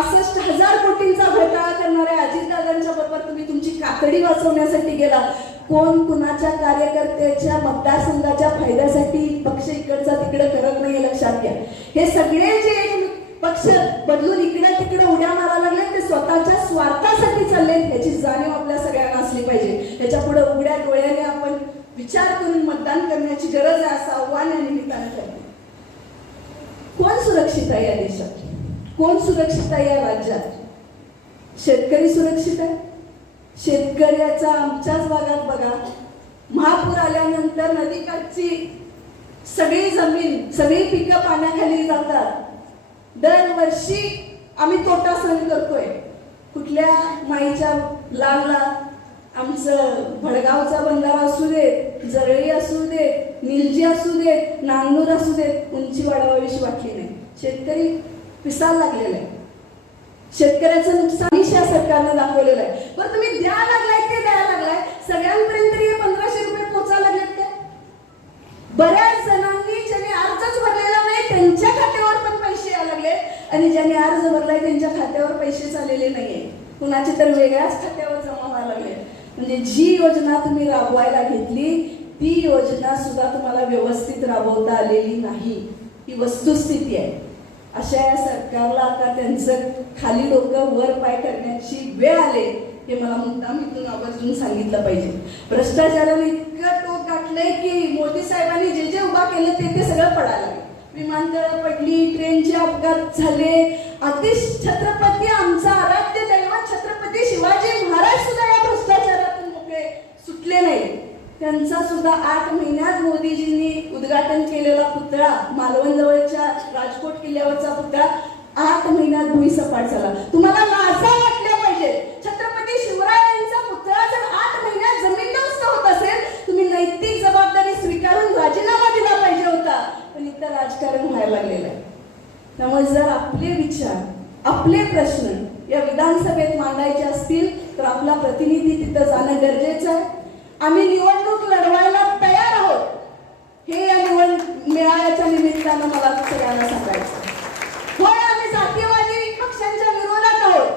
पासष्ट हजार कोटींचा घोटाळा करणाऱ्या अजितदादांच्या बरोबर तुम्ही तुमची कातडी वाचवण्यासाठी गेला. कोण कुणाच्या कार्यकर्त्याच्या मतदारसंघाच्या फायद्यासाठी पक्ष इकडचा तिकडे करत नाही लक्षात घ्या. हे सगळे जे पक्ष बदलून इकडे तिकडे उड्या मारायला लागले ते स्वतःच्या स्वार्थासाठी चालले याची जाणीव आपल्या सगळ्यांना असली पाहिजे. त्याच्या पुढे उघड्या डोळ्याने आपण विचार करून मतदान करण्याची गरज आहे असं आव्हान या निमित्ताने करते कोण सुरक्षित आहे या देशात? कोण सुरक्षित आहे या राज्यात? शेतकरी सुरक्षित आहे? शेतकऱ्याचा आमच्याच भागात बघा. महापूर आल्यानंतर नदीकाठची सगळी जमीन सगळी पिकं पाण्याखाली जातात. दरवर्षी आम्ही तोटा सहन करतोय. कुठल्या माईच्या लालला आमचं भडगावचा बंधारा असू देत जरळी असू देत निलजी असू देत नांदूर असू देत उंची वाढवावीशी वाटली नाही. शेतकरी पिसायला लागलेलं आहे. शेतकऱ्याचं नुकसान या सरकारनं दाखवलेलं आहे. बरं तुम्ही द्या लागलाय ते द्यायला लागलाय. सगळ्यांपर्यंत तरी हे पंधराशे रुपये पोचायला लागलेत ते बऱ्याच जणांनी ज्यांनी अर्जच भरलेला नाही त्यांच्या खात्यावर पण पैसे यायला लागले आणि ज्यांनी अर्ज भरलाय त्यांच्या खात्यावर पैसे आलेले नाहीये. कुणाचे तर वेगळ्याच खात्यावर जमा व्हायला लागले म्हणजे जी योजना तुम्ही राबवायला घेतली ती योजना सुद्धा तुम्हाला व्यवस्थित राबवता आलेली नाही. ही वस्तुस्थिती आहे. अशा या सरकारला आता त्यांचं खाली डोकं वर पाय करण्याची वेळ आले हे मला मुद्दाम इथून आवर्जून सांगितलं पाहिजे. भ्रष्टाचाराने इतकं टोक गाठलंय की मोदी साहेबांनी जे जे उभा केलं ते ते सगळं पडायला विमानतळ पडली ट्रेनचे अपघात झाले. अतिश छत्रपती आमचा आराध्य दैवत छत्रपती शिवाजी महाराज सुद्धा या भ्रष्टाचारातून मोकळे सुटले नाही त्यांचा सुद्धा आठ महिन्यात मोदीजींनी उद्घाटन केलेला पुतळा मालवण जवळच्या राजकोट किल्ल्यावरचा पुतळा आठ महिन्यात भुईसपाट झाला. तुम्हाला लाजा वाटल्या पाहिजे छत्रपती शिवरायांचा पुतळा जर आठ महिन्यात जमीनदोस्त होत असेल तुम्ही नैतिक जबाबदारी स्वीकारून राजीनामा दिला पाहिजे होता. पण इथं राजकारण व्हायला लागलेलं आहे. त्यामुळे जर आपले विचार आपले प्रश्न या विधानसभेत मांडायचे असतील तर आपला प्रतिनिधी तिथं जाणं गरजेचं आहे. आम्ही निवडणूक लढवायला तयार आहोत. हे या निवड मेळाव्याच्या निमित्तानं मला सगळ्यांना सांगायचं होय आम्ही जातीयवादी पक्षांच्या विरोधात आहोत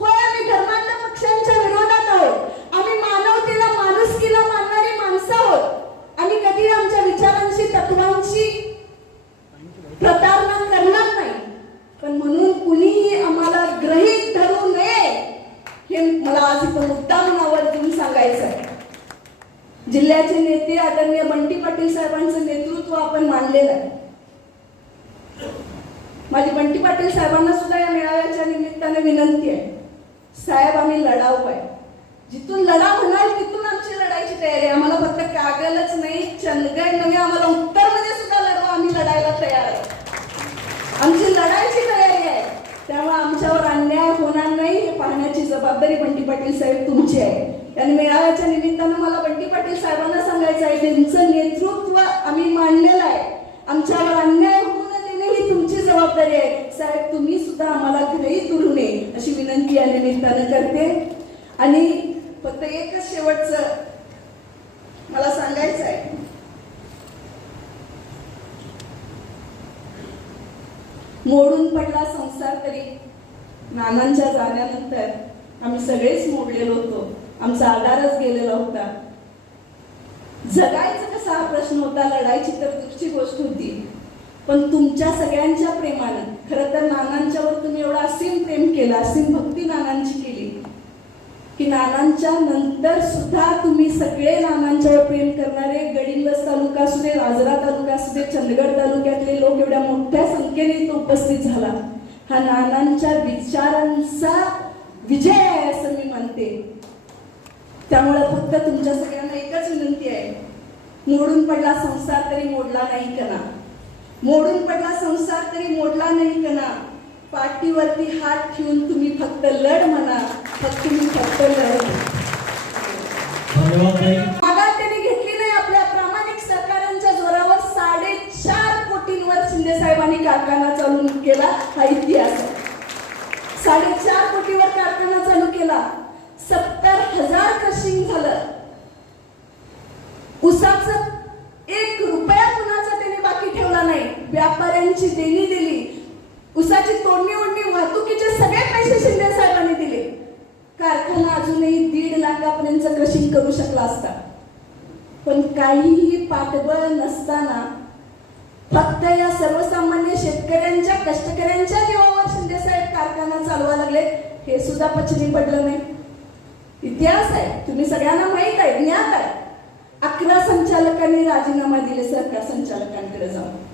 होय आम्ही धर्मांध पक्षांच्या विरोधात आहोत आम्ही मानवतेला माणुसकीला मानणारी माणसं आहोत आम्ही कधी आमच्या विचारांशी तत्वांशी प्रतारणा करणार नाही पण म्हणून कुणीही आम्हाला ग्रहित धरू नये हे मला आज इथं मुद्दाम आवर्जून सांगायचं आहे जिल्ह्याचे नेते आदरणीय बंटी पाटील साहेबांचं नेतृत्व आपण मानलेलं आहे माझी बंटी पाटील साहेबांना सुद्धा या मेळाव्याच्या निमित्ताने विनंती आहे साहेब आम्ही लढाऊ आहे. जिथून लढा म्हणाल तिथून आमची लढायची तयारी आहे. आम्हाला फक्त कागलच नाही चंदगड नव्हे आम्हाला उत्तरमध्ये सुद्धा लढवा आम्ही लढायला तयार आहे. आमची लढायची तयारी आहे. त्यामुळे आमच्यावर अन्याय होणार नाही हे पाहण्याची जबाबदारी बंटी पाटील साहेब तुमची आहे. आणि मेळाव्याच्या निमित्तानं मला बंटी पाटील साहेबांना सांगायचं आहे त्यांचं नेतृत्व आम्ही मानलेलं आहे. आमच्यावर अन्याय होऊ नये ही तुमची जबाबदारी आहे. साहेब तुम्ही सुद्धा आम्हाला घरी धरू नये अशी विनंती या निमित्तानं करते. आणि फक्त एकच शेवटचं मला सांगायचं आहे. मोडून पडला संसार तरी नानांच्या जाण्यानंतर आम्ही सगळेच मोडलेलो होतो. आमचा आधारच गेलेला होता. जगायचं कसा हा प्रश्न होता लढायची तर दुसरी गोष्ट होती. पण तुमच्या सगळ्यांच्या प्रेमानं खरं तर नानांच्यावर तुम्ही एवढा असीम प्रेम केला असीम भक्ती नानांची केली की नानांच्या नंतर सुद्धा तुम्ही सगळे नानांच्यावर प्रेम करणारे गडिंगस तालुका असू दे राजरा तालुका असू दे चंदगड तालुक्यातले लोक एवढ्या मोठ्या संख्येने तो उपस्थित झाला. हा नानांच्या विचारांचा विजय आहे असं मी मानते त्यामुळे फक्त तुमच्या सगळ्यांना एकच विनंती आहे. मोडून पडला संसार तरी मोडला नाही कना. मोडून पडला संसार तरी मोडला नाही कना. पाठीवरती हात ठेवून तुम्ही फक्त लढ म्हणा. फक्त तुम्ही फक्त लढ. त्यांनी घेतली नाही आपल्या प्रामाणिक सरकारांच्या जोरावर साडेचार कोटींवर शिंदे साहेबांनी कारखाना चालू केला हा इतिहास. आहे साडेचार कोटीवर कारखाना चालू केला सत्तर हजार क्रशिंग झालं उसाचं एक देणी दिली. उसाची तोडणी ओढणी वाहतुकीचे सगळे पैसे शिंदे साहेबांनी दिले. कारखाना अजूनही दीड लाखापर्यंत क्रशिंग करू शकला असता. पण काहीही पाठबळ नसताना फक्त या सर्वसामान्य शेतकऱ्यांच्या कष्टकऱ्यांच्या जीवावर शिंदे साहेब कारखाना चालवा लागले. हे सुद्धा पचनी पडलं नाही. इतिहास आहे. तुम्ही सगळ्यांना माहीत आहे ज्ञात आहे. अकरा संचालकांनी राजीनामा दिले सरकार संचालकांकडे जाऊन.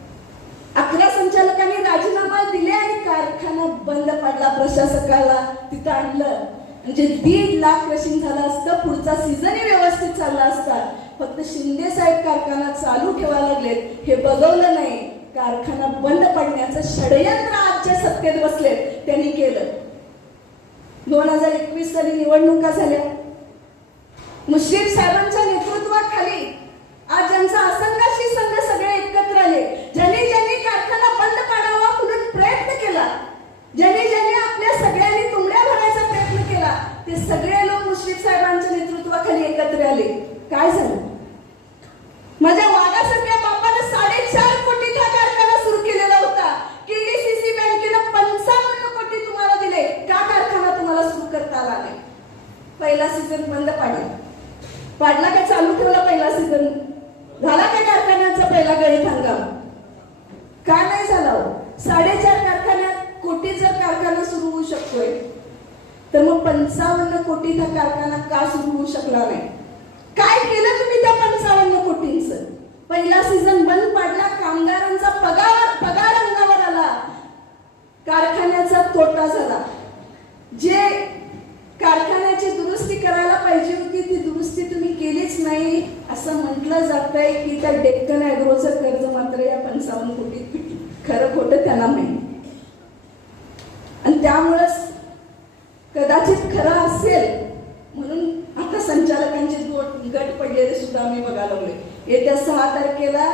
अकरा संचालकांनी राजीनामा दिले आणि कारखाना बंद पडला प्रशासकाला तिथं आणलं. म्हणजे दीड लाख क्रशिंग झालं असतं पुढचा सीझनही व्यवस्थित चालला असता. फक्त शिंदे साहेब कारखाना चालू ठेवायला लागलेत. हे बघवलं नाही. कारखाना बंद पडण्याचं षडयंत्र आजच्या सत्तेत बसलेत. त्यांनी केलं. दोन हजार एकवीस साली निवडणुका झाल्या. मुश्रीफ साहेबांच्या नेतृत्वाखाली आज ज्यांचा असंघाशी संघ सगळे एकत्र आले ज्यांनी ज्यांनी कारखाना बंद पाडावा म्हणून प्रयत्न केला ज्याने ज्याने आपल्या सगळ्यांनी तुंबड्या भरायचा प्रयत्न केला ते सगळे लोक मुश्रीफ साहेबांच्या नेतृत्वाखाली एकत्र आले. काय झालं? माझ्या वाघासारख्या बापानं साडेचार कोटी हा कारखाना सुरू केलेला होता. केडीसीसी बँकेनं पंचावन्न कोटी तुम्हाला दिले. का कारखाना तुम्हाला सुरू करता आला नाही. पहिला सीझन बंद पाडला. पाडला काय चालू ठेवला पहिला सीझन झाला काय कारखान्याचा पहिला गळीत हंगाम का नाही झाला हो? साडेचार कारखान्यात कोटी जर कारखाना सुरू होऊ शकतोय तर मग पंचावन्न कोटीचा हा कारखाना का सुरू होऊ शकला नाही? काय केलं तुम्ही त्या पंचावन्न कोटींच? पहिला सीझन बंद पाडला कामगारांचा पगार पगार अंगावर आला. कारखान्याचा तोटा झाला. जे कारखान्याची दुरुस्ती करायला पाहिजे होती ती दुरुस्ती तुम्ही केलीच नाही असं म्हटलं जात आहे की त्या डेक्कन अॅग्रोचं कर्ज मात्र या पंचावन्न कोटीत खरं खोटं त्यांना माहिती. आणि त्यामुळंच कदाचित खरा असेल. म्हणून आता संचालकांचे गट पडलेले सुद्धा आम्ही बघायला लागलोय. येत्या सहा तारखेला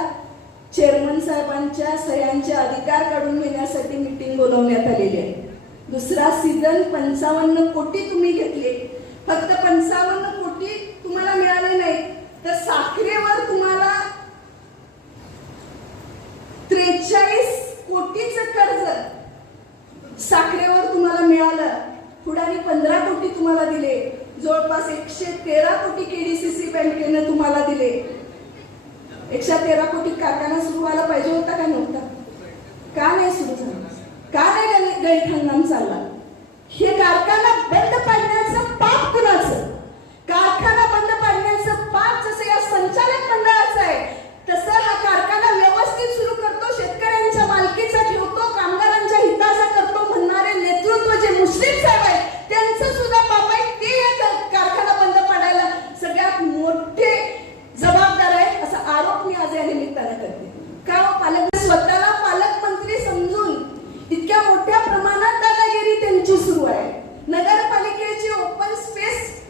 चेअरमन साहेबांच्या सह्यांचे अधिकार काढून घेण्यासाठी मिटिंग बोलवण्यात आलेली आहे. दुसरा सीझन पंचावन्न कोटी तुम्ही घेतले. फक्त पंचावन्न कोटी तुम्हाला मिळाले नाही तर साखरेवर तुम्हाला त्रेचाळीस कोटीचं कर्ज साखरेवर तुम्हाला मिळालं. पुढारी पंधरा कोटी तुम्हाला दिले. जवळपास एकशे तेरा कोटी केडीसीसी बँकेनं तुम्हाला दिले. एकशे तेरा कोटी कारखाना सुरू व्हायला पाहिजे होता का नव्हता? का नाही सुरू झाला? का नाही गणित हंगाम चालला? हे कारखाना बंद पाडण्याचं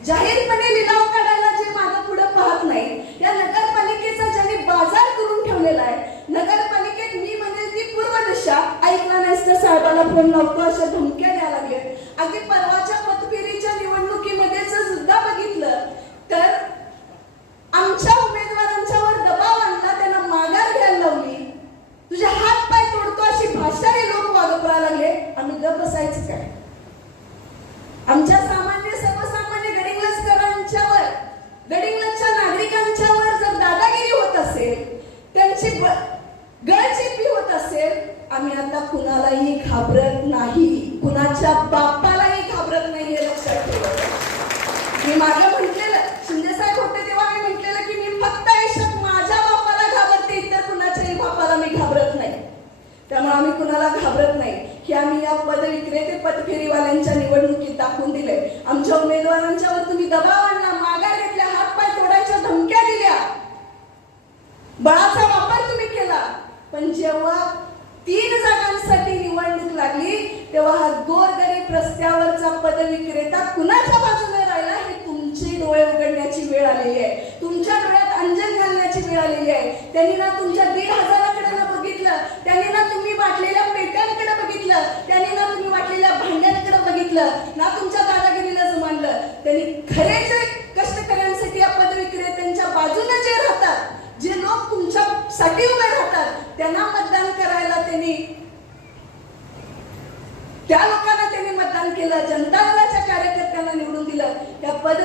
ಜಾಹೀರ್ ಮನೆಯಲ್ಲಿ कुणाला घाबरत नाही. की आम्ही या पद विक्रेते पद फेरीवाल्यांच्या निवडणुकीत दाखवून दिले आमच्या उमेदवारांच्यावर तुम्ही दबाव आणला माघार घेतल्या हात पाय तोडायच्या धमक्या दिल्या. बळाचा वापर तुम्ही केला. पण जेव्हा तीन जागांसाठी निवडणूक लागली तेव्हा हा गोरगरीब रस्त्यावरचा पदविक्रेता कुणाच्या बाजूने राहिला हे तुमचे डोळे उघडण्याची वेळ आलेली आहे. तुमच्या डोळ्यात अंजन घालण्याची वेळ आलेली आहे. त्यांनी ना तुमच्या दीड हजाराकडे बघितलं त्यांनी ना तुम्ही वाटलेल्या पेट्यांकडे बघितलं त्यांनी ना तुम्ही वाटलेल्या भांड्यांकडे बघितलं ना तुमच्या दादागिरीला जमानलं त्यांनी खरे जे कष्टकऱ्यांसाठी या पदविक्रेत्यांच्या बाजूने जे राहतात जे लोक तुमच्यासाठी उभे राहतात त्यांना मतदान करायला त्यांनी त्या लोकां त्यांनी मतदान केलं जनता दलाच्या कार्यकर्त्यांना निवडून दिलं. त्या पद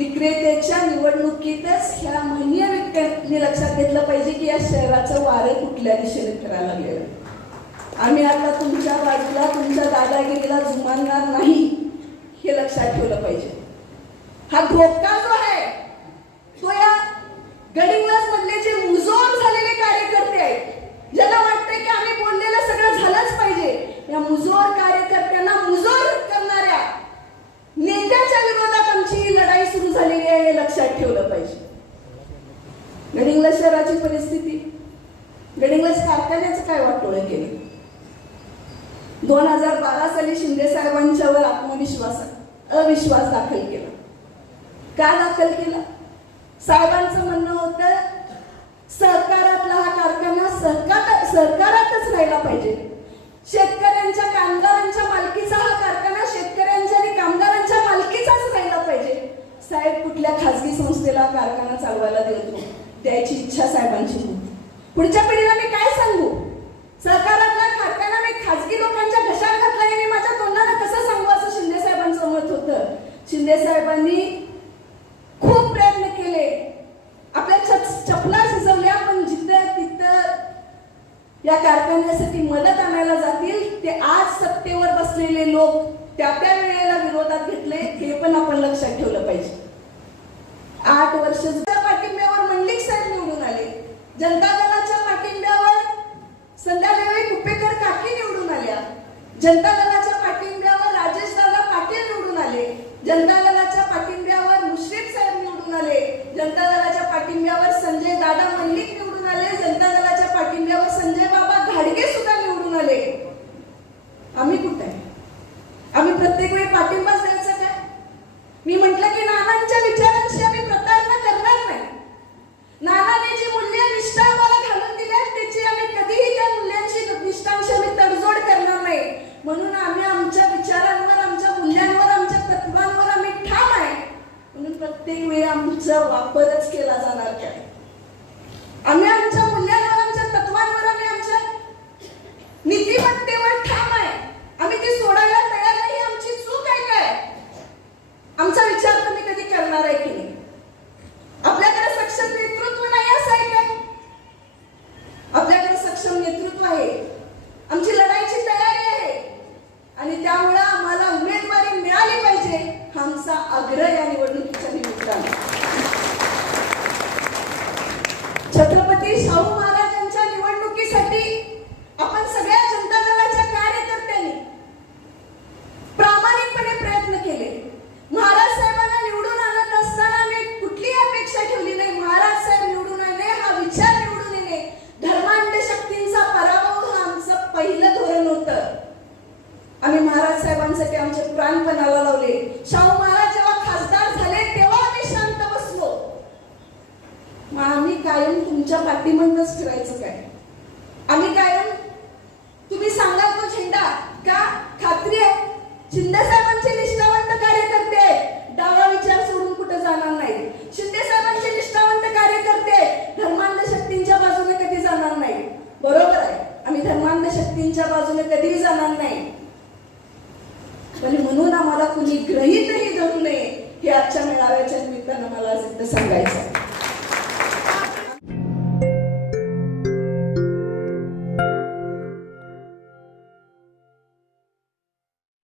विक्रेत्याच्या निवडणुकीतच ह्या मान्य व्यक्तींनी लक्षात घेतलं पाहिजे की या शहराचं वारं कुठल्या दिशेने फिरायला लागलेलं आम्ही आता तुमच्या बाजूला तुमच्या दादागिरीला जुमानणार नाही हे लक्षात ठेवलं पाहिजे. हा धोका जो आहे तो या गडिंग्लज मधले जे मुजोर झालेले कार्यकर्ते आहेत ज्याला वाटतंय की आम्ही बोललेलं सगळं झालंच पाहिजे या मुजोर कार्यकर्त्या मुजोर करणाऱ्या नेत्याच्या विरोधात आमची ही लढाई सुरू झालेली आहे हे लक्षात ठेवलं पाहिजे. गडिंग्लज शहराची परिस्थिती. गडिंग्लज कारखान्याचं काय वाटोळं केलं? दोन हजार बारा साली शिंदे साहेबांच्यावर आत्मविश्वास अविश्वास दाखल केला. का दाखल केला? साहेबांचं म्हणणं होतं सहकारातला हा कारखाना सहकार सहकारातच राहिला पाहिजे. शेतकरी कामगारांच्या मालकीचा हा कारखाना शेतकऱ्यांच्या आणि कामगारांच्या मालकीचाच राहिला पाहिजे साहेब कुठल्या खासगी संस्थेला कारखाना चालवायला देतो द्यायची इच्छा साहेबांची होती पुढच्या पिढीला मी काय सांगू? सहकारातला कारखाना मी खासगी लोकांच्या घशात घातला आणि मी माझ्या तोंडाला कसं सांगू असं शिंदे साहेबांचं मत होतं. शिंदे साहेबांनी खूप प्रयत्न केले. आपल्या छत- चपला शिजवल्या पण जिथं तिथं या कारखान्यासाठी मदत आणायला जातील ते आज सत्तेवर बसलेले लोक त्या त्या वेळेला विरोधात घेतले हे पण आपण लक्षात ठेवलं पाहिजे. आठ वर्ष पाठिंब्यावर मंडलिक साहेब निवडून आले जनता दलाच्या पाठिंब्यावर देवी कुपेकर काकी निवडून आल्या जनता दलाच्या पाठिंब्यावर राजेश दादा पाटील निवडून आले जनता दलाच्या पाठिंब्यावर मुश्रीफ साहेब निवडून आले जनता दलाच्या पाठिंब्यावर संजय दादा मल्लिक निवडून आले जनता दलाच्या पाठिंब्यावर संजय बाबा घाडगे सुद्धा निवडून आले आम्ही कुठे आहे आम्ही प्रत्येक वेळी पाठिंबाच द्यायचा काय मी म्हंटल की नानांच्या विचारांशी आम्ही प्रतारणा करणार नाही नानाने जी मूल्य निष्ठा आम्हाला घालून दिल्या त्याची आम्ही कधीही त्या मूल्यांची निष्ठांशी आम्ही तडजोड करणार नाही म्हणून आम्ही आमच्या विचारांवर आमच्या मूल्यांवर आमच्या तत्वांवर आम्ही ठाम आहे म्हणून प्रत्येक वेळी आमचा वापरच केला